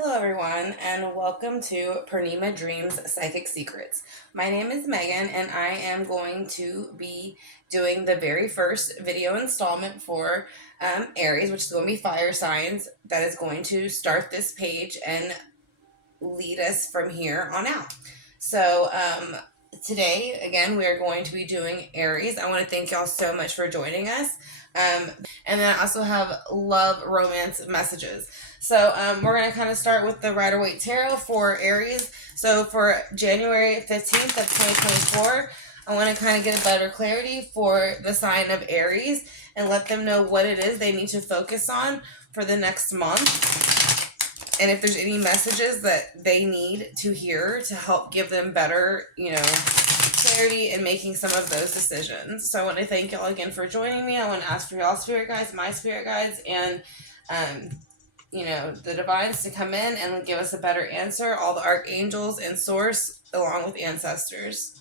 Hello, everyone, and welcome to Purnima Dreams Psychic Secrets. My name is Megan, and I am going to be doing the very first video installment for Aries, which is going to be fire signs, that is going to start this page and lead us from here on out. So, today, again, we are going to be doing Aries. I want to thank y'all so much for joining us. And then I also have love romance messages. So, we're going to kind of start with the Rider Waite Tarot for Aries. So, for January 15th of 2024, I want to kind of get a better clarity for the sign of Aries and let them know what it is they need to focus on for the next month. And if there's any messages that they need to hear to help give them better, clarity in making some of those decisions. So I want to thank y'all again for joining me. I want to ask for y'all spirit guides, my spirit guides, and the divines to come in and give us a better answer. All the archangels and source, along with ancestors.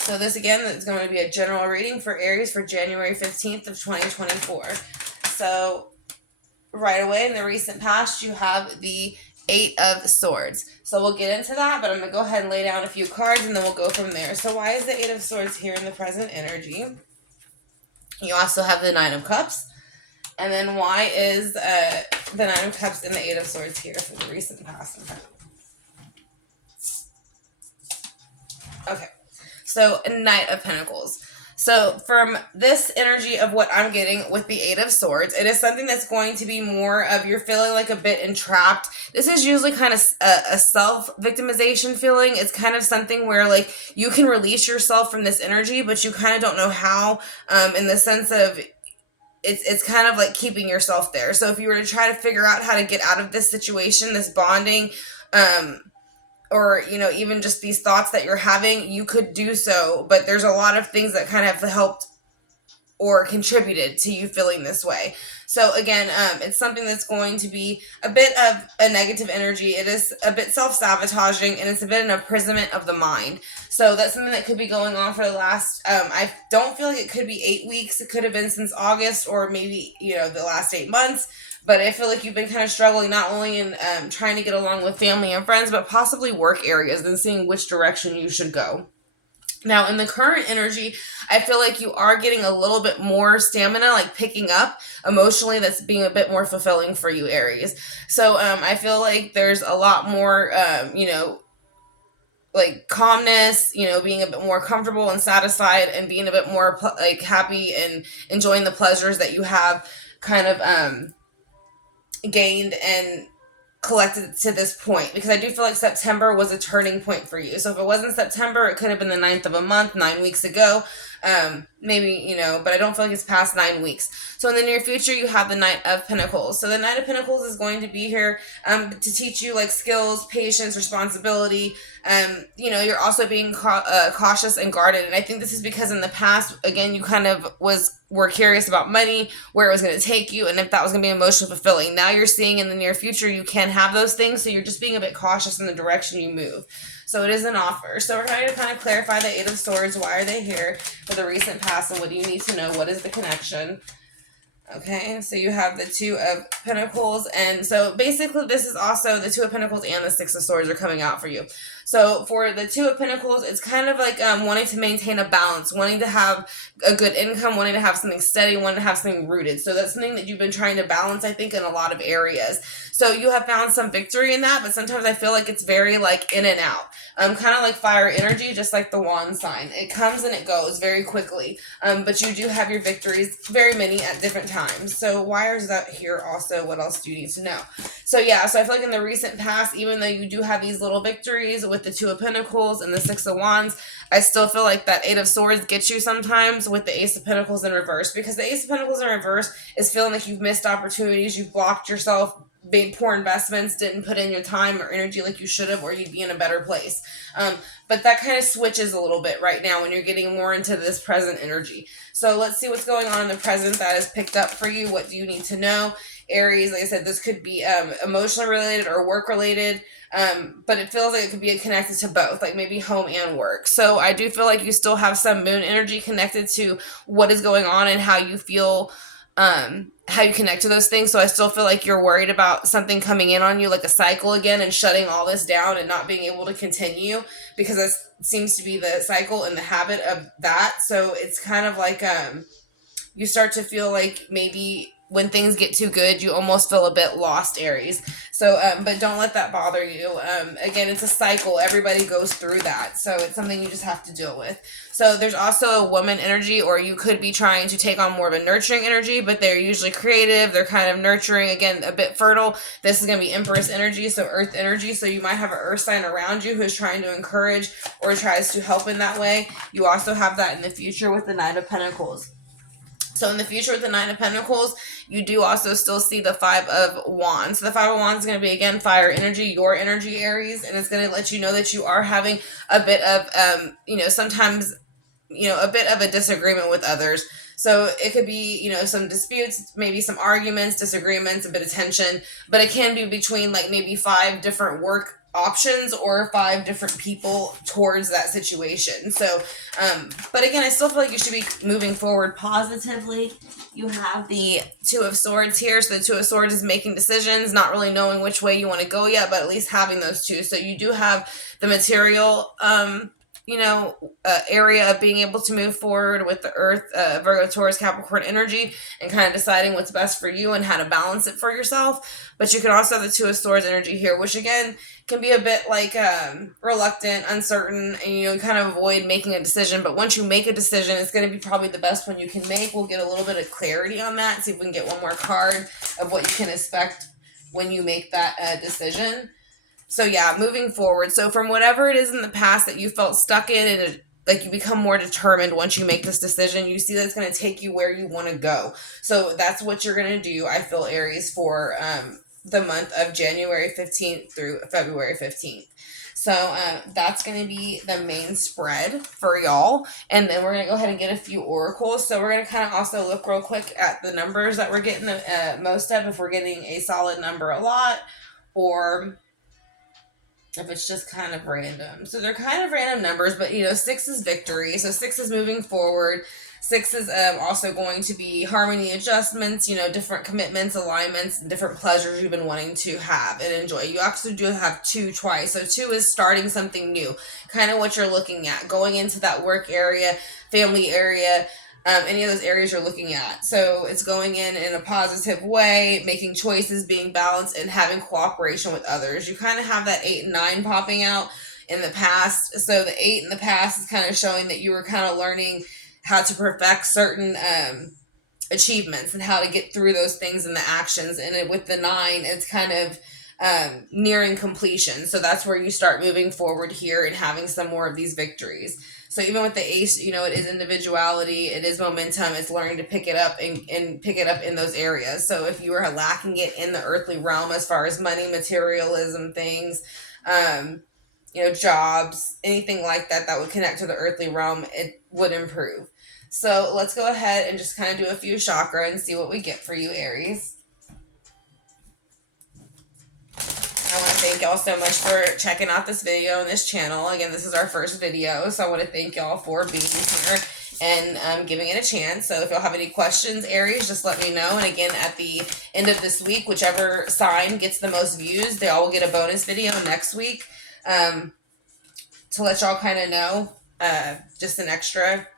So this again is going to be a general reading for Aries for January 15th of 2024. So right away in the recent past, you have the Eight of Swords. So we'll get into that, but I'm going to go ahead and lay down a few cards and then we'll go from there. So why is the Eight of Swords here in the present energy? You also have the Nine of Cups. And then why is the Nine of Cups and the Eight of Swords here for the recent past? Okay. So Knight of Pentacles. So from this energy of what I'm getting with the Eight of Swords, it is something that's going to be more of you're feeling like a bit entrapped. This is usually kind of a self-victimization feeling. It's kind of something where like you can release yourself from this energy, but you kind of don't know how, in the sense of it's kind of like keeping yourself there. So if you were to try to figure out how to get out of this situation, this bonding, or even just these thoughts that you're having, you could do so, but there's a lot of things that kind of helped or contributed to you feeling this way. So again, it's something that's going to be a bit of a negative energy. It is a bit self-sabotaging, and it's a bit an imprisonment of the mind. So that's something that could be going on for the last, I don't feel like it could be 8 weeks. It could have been since August, or maybe, the last 8 months. But I feel like you've been kind of struggling not only in trying to get along with family and friends, but possibly work areas and seeing which direction you should go. Now, in the current energy, I feel like you are getting a little bit more stamina, like picking up emotionally. That's being a bit more fulfilling for you, Aries. So I feel like there's a lot more, like calmness, being a bit more comfortable and satisfied and being a bit more like happy and enjoying the pleasures that you have kind of gained and collected to this point, because I do feel like September was a turning point for you. So if it wasn't September, it could have been the 9th of a month, 9 weeks ago, maybe, but I don't feel like it's past 9 weeks. So in the near future, you have the Knight of Pentacles. So the Knight of Pentacles is going to be here to teach you like skills, patience, responsibility. You're also being cautious and guarded. And I think this is because in the past, again, you kind of were curious about money, where it was going to take you, and if that was going to be emotionally fulfilling. Now you're seeing in the near future you can have those things, so you're just being a bit cautious in the direction you move. So it is an offer. So we're going to kind of clarify the Eight of Swords. Why are they here for the recent past, and what do you need to know? What is the connection? Okay, so you have the Two of Pentacles, and so basically this is also the Two of Pentacles and the Six of Swords are coming out for you. So for the Two of Pentacles, it's kind of like wanting to maintain a balance, wanting to have a good income, wanting to have something steady, wanting to have something rooted. So that's something that you've been trying to balance, I think, in a lot of areas. So you have found some victory in that, but sometimes I feel like it's very like in and out. Kind of like fire energy, just like the wand sign. It comes and it goes very quickly, but you do have your victories, very many at different times. So why is that here also? What else do you need to know? So yeah, so I feel like in the recent past, even though you do have these little victories with the Two of Pentacles and the Six of Wands, I still feel like that Eight of Swords gets you sometimes with the Ace of Pentacles in reverse, because the Ace of Pentacles in reverse is feeling like you've missed opportunities, you've blocked yourself, made poor investments, didn't put in your time or energy like you should have, or you'd be in a better place. But that kind of switches a little bit right now when you're getting more into this present energy. So let's see what's going on in the present that is picked up for you. What do you need to know? Aries, like I said, this could be emotionally related or work related, but it feels like it could be connected to both, like maybe home and work. So I do feel like you still have some moon energy connected to what is going on and how you feel how you connect to those things. So I still feel like you're worried about something coming in on you, like a cycle again, and shutting all this down and not being able to continue, because that seems to be the cycle and the habit of that. So it's kind of like you start to feel like maybe when things get too good, you almost feel a bit lost, Aries. So, but don't let that bother you. Again, it's a cycle. Everybody goes through that. So it's something you just have to deal with. So there's also a woman energy, or you could be trying to take on more of a nurturing energy, but they're usually creative. They're kind of nurturing, again, a bit fertile. This is going to be Empress energy, so earth energy. So you might have an earth sign around you who's trying to encourage or tries to help in that way. You also have that in the future with the Knight of Pentacles. So in the future with the Nine of Pentacles, you do also still see the Five of Wands. So the Five of Wands is going to be, again, fire energy, your energy, Aries, and it's going to let you know that you are having a bit of, sometimes, a bit of a disagreement with others. So it could be, some disputes, maybe some arguments, disagreements, a bit of tension, but it can be between like maybe 5 different work options or 5 different people towards that situation. So, but again, I still feel like you should be moving forward positively. You have the Two of Swords here. So the Two of Swords is making decisions, not really knowing which way you want to go yet, but at least having those two. So you do have the material, area of being able to move forward with the Earth, Virgo, Taurus, Capricorn energy, and kind of deciding what's best for you and how to balance it for yourself. But you can also have the Two of Swords energy here, which again can be a bit like reluctant, uncertain, and kind of avoid making a decision. But once you make a decision, it's going to be probably the best one you can make. We'll get a little bit of clarity on that. See if we can get one more card of what you can expect when you make that decision. So yeah, moving forward. So from whatever it is in the past that you felt stuck in, and like you become more determined once you make this decision, you see that it's going to take you where you want to go. So that's what you're going to do, I feel, Aries, for the month of January 15th through February 15th. So that's going to be the main spread for y'all. And then we're going to go ahead and get a few oracles. So we're going to kind of also look real quick at the numbers that we're getting the most of, if we're getting a solid number a lot, or if it's just kind of random. So they're kind of random numbers, but 6 is victory. So 6 is moving forward. 6 is also going to be harmony adjustments, different commitments, alignments, and different pleasures you've been wanting to have and enjoy. You actually do have 2 twice. So 2 is starting something new, kind of what you're looking at, going into that work area, family area, any of those areas you're looking at. So it's going in a positive way, making choices, being balanced, and having cooperation with others. You kind of have that 8 and 9 popping out in the past. So the 8 in the past is kind of showing that you were kind of learning how to perfect certain achievements and how to get through those things and the actions. And with the 9, it's kind of nearing completion. So that's where you start moving forward here and having some more of these victories. So even with the Ace, it is individuality, it is momentum, it's learning to pick it up and pick it up in those areas. So if you are lacking it in the earthly realm as far as money, materialism, things, jobs, anything like that that would connect to the earthly realm, it would improve. So let's go ahead and just kind of do a few chakra and see what we get for you, Aries. I want to thank y'all so much for checking out this video and this channel. Again, this is our first video, so I want to thank y'all for being here and giving it a chance. So if y'all have any questions, Aries, just let me know. And again, at the end of this week, whichever sign gets the most views, they all will get a bonus video next week to let y'all kind of know just an extra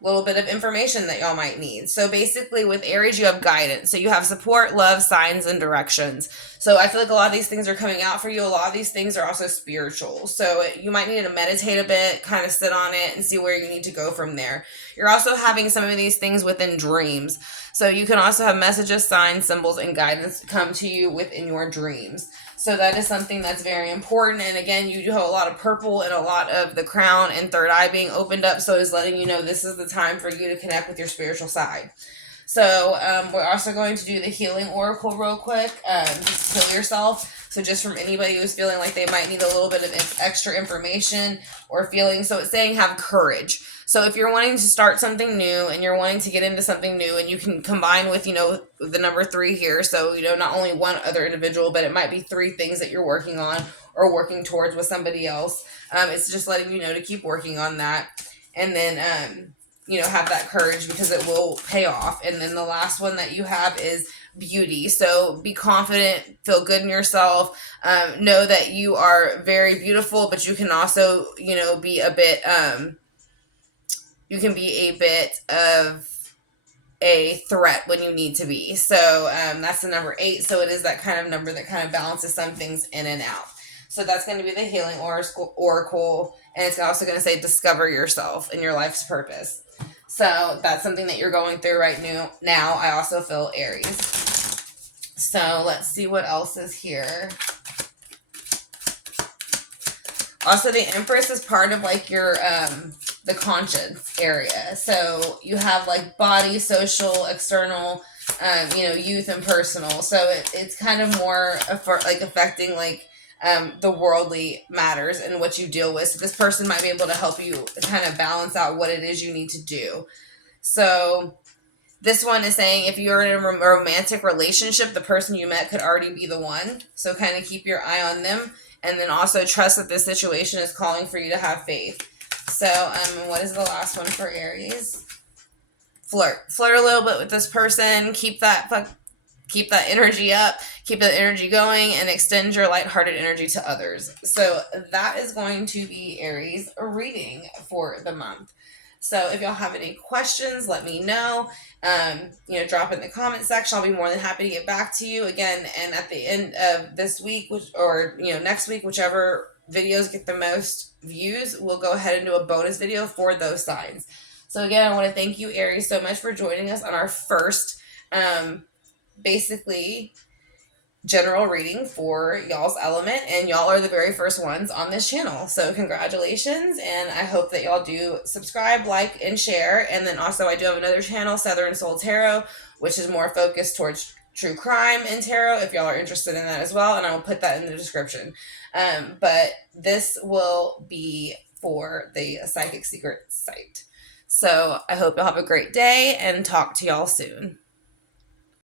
little bit of information that y'all might need. So basically with Aries, you have guidance. So you have support, love, signs, and directions. So I feel like a lot of these things are coming out for you. A lot of these things are also spiritual. So you might need to meditate a bit, kind of sit on it and see where you need to go from there. You're also having some of these things within dreams. So you can also have messages, signs, symbols, and guidance come to you within your dreams. So that is something that's very important. And again, you do have a lot of purple and a lot of the crown and third eye being opened up. So it's letting you know this is the time for you to connect with your spiritual side. So we're also going to do the healing oracle real quick. Just heal yourself. So just from anybody who's feeling like they might need a little bit of extra information or feeling. So it's saying have courage. So if you're wanting to start something new and you're wanting to get into something new, and you can combine with, the number 3 here. So, not only one other individual, but it might be 3 things that you're working on or working towards with somebody else. It's just letting you know to keep working on that. And then have that courage, because it will pay off. And then the last one that you have is beauty. So be confident, feel good in yourself, know that you are very beautiful, but you can also, be a bit, you can be a bit of a threat when you need to be. So that's the number 8. So it is that kind of number that kind of balances some things in and out. So that's going to be the healing oracle, and it's also going to say discover yourself and your life's purpose. So that's something that you're going through right now. I also feel Aries. So let's see what else is here. Also, the Empress is part of like your the conscience area. So you have like body, social, external, youth, and personal. So it's kind of more like affecting like the worldly matters and what you deal with. So this person might be able to help you kind of balance out what it is you need to do. So this one is saying if you're in a romantic relationship, the person you met could already be the one. So kind of keep your eye on them. And then also trust that this situation is calling for you to have faith. So, what is the last one for Aries? Flirt a little bit with this person. Keep that energy up. Keep that energy going, and extend your lighthearted energy to others. So that is going to be Aries reading for the month. So if y'all have any questions, let me know. Drop in the comment section. I'll be more than happy to get back to you again. And at the end of this week, or next week, whichever videos get the most views, we'll go ahead and do a bonus video for those signs. So again, I want to thank you, Aries, so much for joining us on our first, basically general reading for y'all's element, and y'all are the very first ones on this channel. So congratulations, and I hope that y'all do subscribe, like, and share. And then also I do have another channel, Southern Soul Tarot, which is more focused towards true crime and tarot, if y'all are interested in that as well, and I will put that in the description. But this will be for the Psychic Secret site. So I hope y'all have a great day, and talk to y'all soon.